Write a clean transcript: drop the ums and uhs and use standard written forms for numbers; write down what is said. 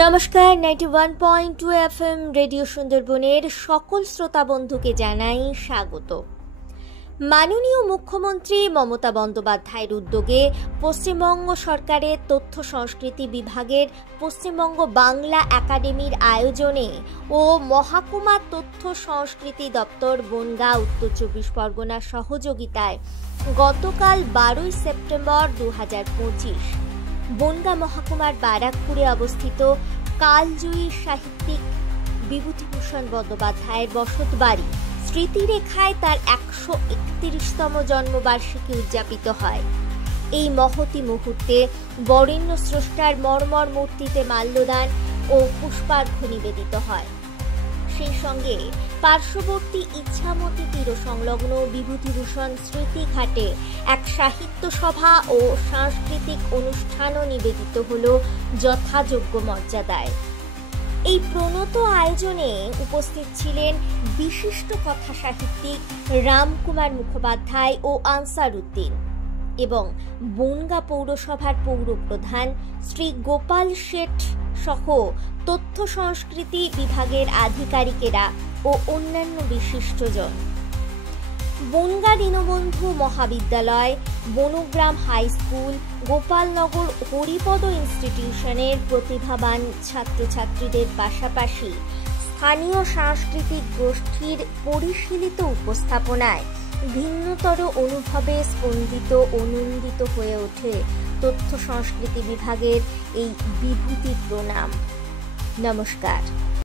নমস্কার। 91.2 FM radio সুন্দরবনের সকল শ্রোতা বন্ধুকে জানাই স্বাগত। মাননীয় মুখ্যমন্ত্রী মমতা বন্দ্যোপাধ্যায়ের উদ্যোগে পশ্চিমবঙ্গ সরকারের তথ্য সংস্কৃতি বিভাগের পশ্চিমবঙ্গ বাংলা একাডেমির আয়োজনে ও মহকুমা তথ্য সংস্কৃতি দপ্তর বনগাঁ উত্তর 24 পরগনার সহযোগিতায় গতকাল 12 সেপ্টেম্বর 2025 বনগাঁ মহকুমার বারাকপুরে অবস্থিত কালজয়ী সাহিত্যিক বিভূতিভূষণ বন্দ্যোপাধ্যায়ের বসতবাড়ি স্মৃতিরেখায় তার 131তম জন্মবার্ষিকী উদযাপিত হয়। এই মহতি মুহূর্তে বরেণ্য স্রষ্টার মর্মর মূর্তিতে মাল্যদান ও পুষ্পার্ঘ্য নিবেদিত হয়। সেই সঙ্গে পার্শ্ববর্তী ইচ্ছামতি তীর সংলগ্ন বিভূতিভূষণ স্মৃতিঘাটে এক সাহিত্য সভা ও সাংস্কৃতিক অনুষ্ঠানও নিবেদিত হল যথাযোগ্য মর্যাদায়। এই প্রণত আয়োজনে উপস্থিত ছিলেন বিশিষ্ট কথা সাহিত্যিক রামকুমার মুখোপাধ্যায় ও আনসার উদ্দিন এবং বনগাঁ পৌরসভার পৌরপ্রধান শ্রী গোপাল শেঠ সহ তথ্য সংস্কৃতি বিভাগের আধিকারিকেরা ও অন্যান্য বিশিষ্টজন। বনগাঁ দীনবন্ধু মহাবিদ্যালয়, বনগ্রাম হাই স্কুল, গোপালনগর হরিপদ ইনস্টিটিউশনের প্রতিভাবান ছাত্রছাত্রীদের পাশাপাশি স্থানীয় সাংস্কৃতিক গোষ্ঠীর পরিশীলিত উপস্থাপনায় ভিন্নতর অনুভবে স্পন্দিত ও নন্দিত হয়ে ওঠে তথ্য সংস্কৃতি বিভাগের এই বিভূতি প্রণাম। নমস্কার।